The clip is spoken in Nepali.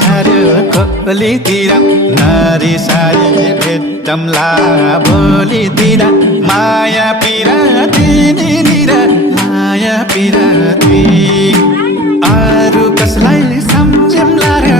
झार्यो खोलीतिर नारी सारी भेटम्ला भोलितिर माया पिराती निर माया पिराती अरू कसलाई सम्झौँला र